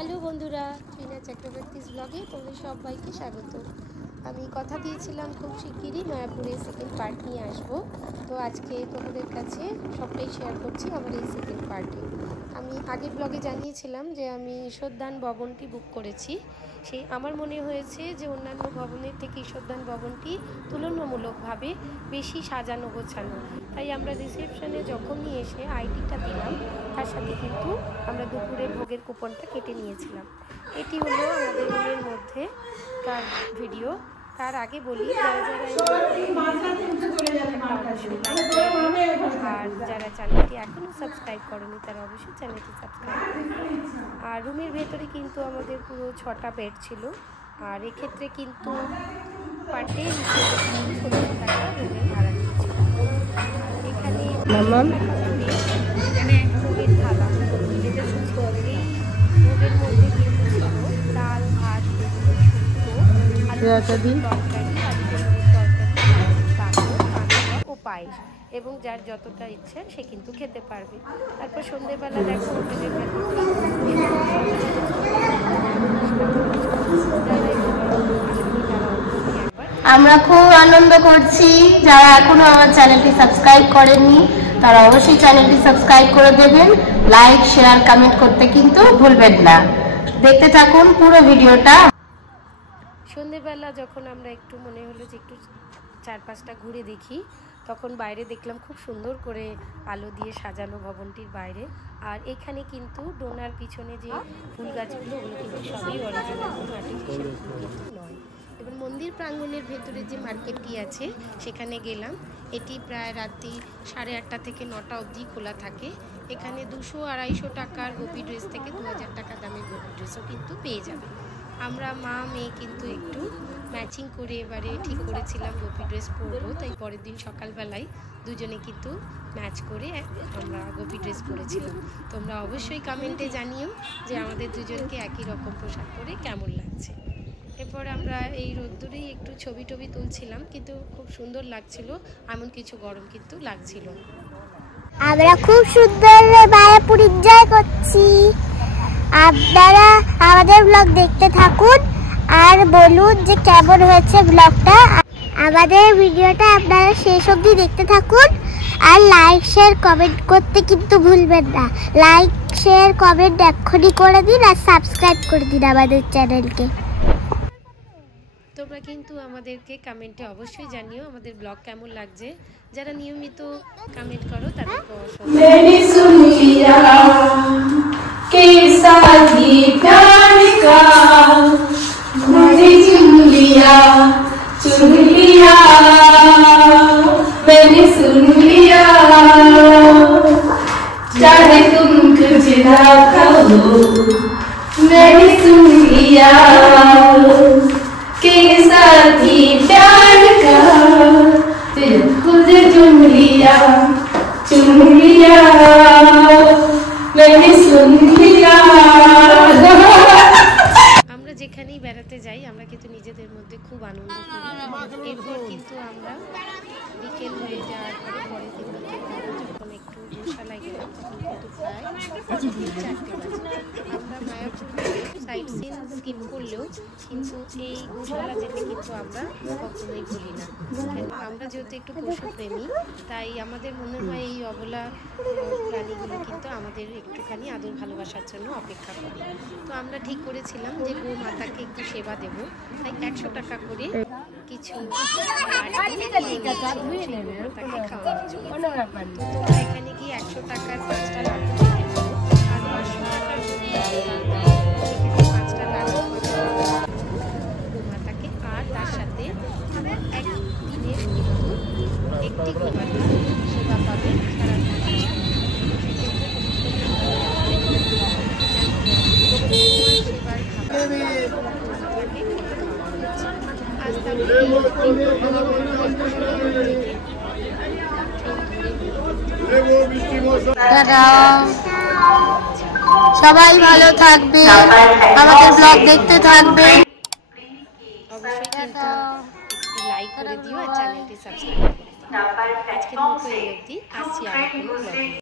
Hello বন্ধুরা, রিনা চক্রবর্তীস ব্লগে তোমাদের সবাইকে স্বাগত। আমি কথা দিয়েছিলাম খুব শিগগিরই মায়াপুরে সেকেন্ড পার্ট নিয়ে আসবো। তো আজকে তোমাদের কাছে সবটাই শেয়ার করছি আমার এই সেকেন্ড পার্টে। আমি আগের ব্লগে জানিয়েছিলাম যে আমি ঈশ্বরদান ভবনটি বুক করেছি। সেই আমার মনে হয়েছে যে অন্যান্য ভবনের থেকে ঈশ্বরদান ভবনটি তুলনামূলকভাবে বেশি সাজানো গোছানো। তাই আমরা রিসেপশনে যখনই এসে আইডিটা দিলাম, তার সাথে কিন্তু আমরা দুপুরে ভোগের কুপনটা কেটে নিয়েছিলাম। এটি হলো আমাদের রুমের মধ্যে কার ভিডিও। তার আগে বলি, যারা আর যারা চ্যানেলটি এখনও সাবস্ক্রাইব করেনি তারা অবশ্যই চ্যানেলটি সাবস্ক্রাইব করুন। আর রুমের ভেতরে কিন্তু আমাদের পুরো 6টা বেড ছিল। আর এক্ষেত্রে কিন্তু পার ডে 17 টাকা রুমের ভাড়া নিয়েছিল। এখানে ভোগের থালা, এটা শুধু এই ভোগের মধ্যে কিন্তু ছিল ডাল, ভাত, তরকারি, ও পায়েস, এবং যার যতটা ইচ্ছে সে কিন্তু খেতে পারবে। তারপর সন্ধ্যেবেলা দেখো আমরা খুব আনন্দ করছি। যারা এখনো আমার চ্যানেলটি সাবস্ক্রাইব করেননি তারা অবশ্যই চ্যানেলটি সাবস্ক্রাইব করে দেবেন। লাইক, শেয়ার, কমেন্ট করতে কিন্তু ভুলবেন না। দেখতে থাকুন পুরো ভিডিওটা। সন্ধ্যেবেলা যখন আমরা একটু মনে হলো যে একটু চারপাশটা ঘুরে দেখি, তখন বাইরে দেখলাম খুব সুন্দর করে আলো দিয়ে সাজানো ভবনটির বাইরে। আর এখানে কিন্তু ডোনার পিছনে যে ফুল গাছগুলো, ওগুলো কিন্তু সবই অরিজিনাল, কোনো আর্টিফিশিয়াল ফুল কিন্তু নয়। এবার মন্দির প্রাঙ্গণের ভেতরে যে মার্কেটটি আছে সেখানে গেলাম। এটি প্রায় রাত্রি 8:30 থেকে 9টা অবধি খোলা থাকে। এখানে 200-250 টাকার গোপী ড্রেস থেকে 2000 টাকা দামের গোপী ড্রেসও কিন্তু পেয়ে যাবে। আমরা মা মেয়ে কিন্তু একটু ম্যাচিং করে এবারে ঠিক করেছিলাম গোপী ড্রেস পরবো। তাই পরের দিন সকালবেলায় দুজনে কিন্তু ম্যাচ করে আমরা গোপী ড্রেস পরেছিলাম। তোমরা অবশ্যই কমেন্টে জানিও যে আমাদের দুজনকে একই রকম পোশাক পরে কেমন লাগছে। এরপর আমরা এই রোদ্দুরেই একটু ছবি টবি তুলছিলাম, কিন্তু খুব সুন্দর লাগছিল, এমন কিছু গরম কিন্তু লাগছিল না। আমরা খুব সুন্দর মায়াপুর এনজয় করছি। আপনারা আমাদের ব্লগ দেখতে থাকুন আর বলুন যে কেমন হয়েছে ব্লগটা। আমাদের ভিডিওটা আপনারা শেষ অবধি দেখতে থাকুন আর লাইক, শেয়ার, কমেন্ট করতে কিন্তু ভুলবেন না। লাইক, শেয়ার, কমেন্ট এক্ষুনি করে দিন আর সাবস্ক্রাইব করে দিন আমাদের চ্যানেলকে। তোমরা কিন্তু আমাদেরকে কমেন্টে অবশ্যই জানিও আমাদের ব্লগ কেমন লাগছে। যারা নিয়মিত কমেন্ট করো তাদেরকে के साथी प्यार का खुद चुन लिया मैंने सुन लिया। আমরা যেখানেই বেড়াতে যাই আমরা কিন্তু নিজেদের মধ্যে খুব আনন্দ করি। এরপর কিন্তু আমরা বিকেল হয়ে যাওয়ার পরে পরের দিন যখন একটু গোশালায় গেলাম তখন কিন্তু প্রায় 4টে বাজে। আমরা মায়াপুর সাইট সিন স্কিপ করলেও কিন্তু এই গোশালা যেতে কিন্তু আমরা কখনোই ভুলি না। আমরা যেহেতু একটু পশুপ্রেমী, তাই আমাদের মনে হয় এই অবলা প্রাণীগুলো কিন্তু আমাদের একটুখানি আদর ভালোবাসার জন্য অপেক্ষা করে। তো আমরা ঠিক করেছিলাম যে গো মাতাকে একটু সেবা দেব, তাই 100 টাকা করে কিছু তাকে খাওয়ানোর জন্য। তো তোমরা এখানে গিয়ে 100 টাকার 5টা লাড্ডু খেতে পারো, আর 500 টাকার 5টা লাড্ডু গোমাতাকে, আর তার সাথে একদিনের কিন্তু একটি গোমাতা সেবা পাবে সারা সবাই ভালো থাকবে, আমাদের ব্লগ দেখতে থাকবে। অবশ্যই কিন্তু লাইক করে দিও আর চ্যানেলটি সাবস্ক্রাইব করে দিও। আজকের মতো এই অবধি, আসছি আর কোনো ব্লগে।